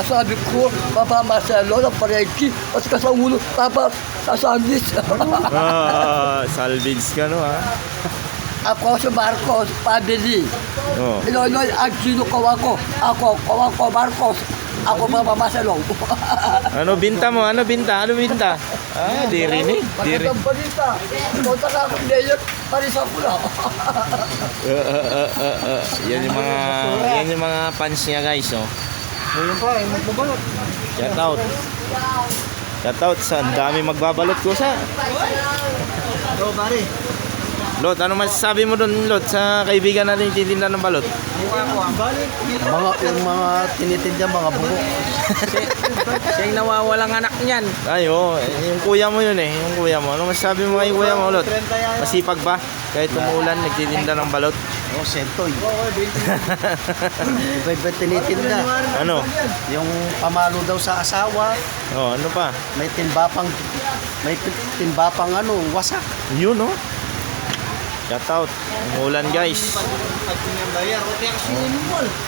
Sabi ko, Papa Marcelo, na pareki, at ka sa ulo, Papa, sa sandwich. Salvage ka no ha. Ako si Marcos, pabili. Oh. Inoy, ang sino kawa ko? Ako, kawa ko, Marcos. Ako, Papa Marcelo. Ano binta mo? Ano binta? Ano binta? Ah, di rinig. Di rin. Magandang balita. Punta na akong mayor, parisa ko na. Yan yung mga fans niya guys, oh. Ayun pa, magbabalot. Shout out. Shout out sa ang dami magbabalot ko sa. Go, pare. Lot, ano masasabi mo doon, Lot, sa kaibigan natin yung titinda ng balot? Yung mga tinitinda, mga buko. Siya yung nawawalang anak niyan. Ay, oh, yung kuya mo yun eh, yung kuya mo. Ano masasabi mo kay kuya mo, Lot? Masipag ba? Kahit umuulan, nagtitinda ng balot? Oh, sentoy. Iba-iba tinitinda. Ano? Yung pamalo daw sa asawa, Oh, ano pa? may timbapang ano, wasak. Yun, oh. Shout out. Umuulan guys.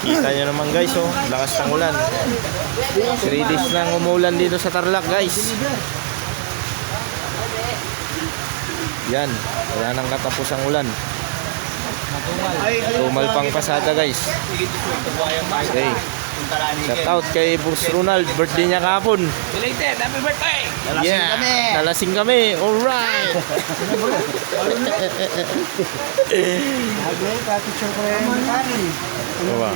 Kita nyo naman guys, oh. Lakas ng ulan. 3 days lang umuulan dito sa Tarlac guys. Yan. Wala nang katapusang ulan. Tumal pang pasada guys. Okay. Shout out kay Boss Ronald. Birthday niya kahapon. Belated, happy birthday! Nalasing kami. Alright. Pati chocolate. Diba?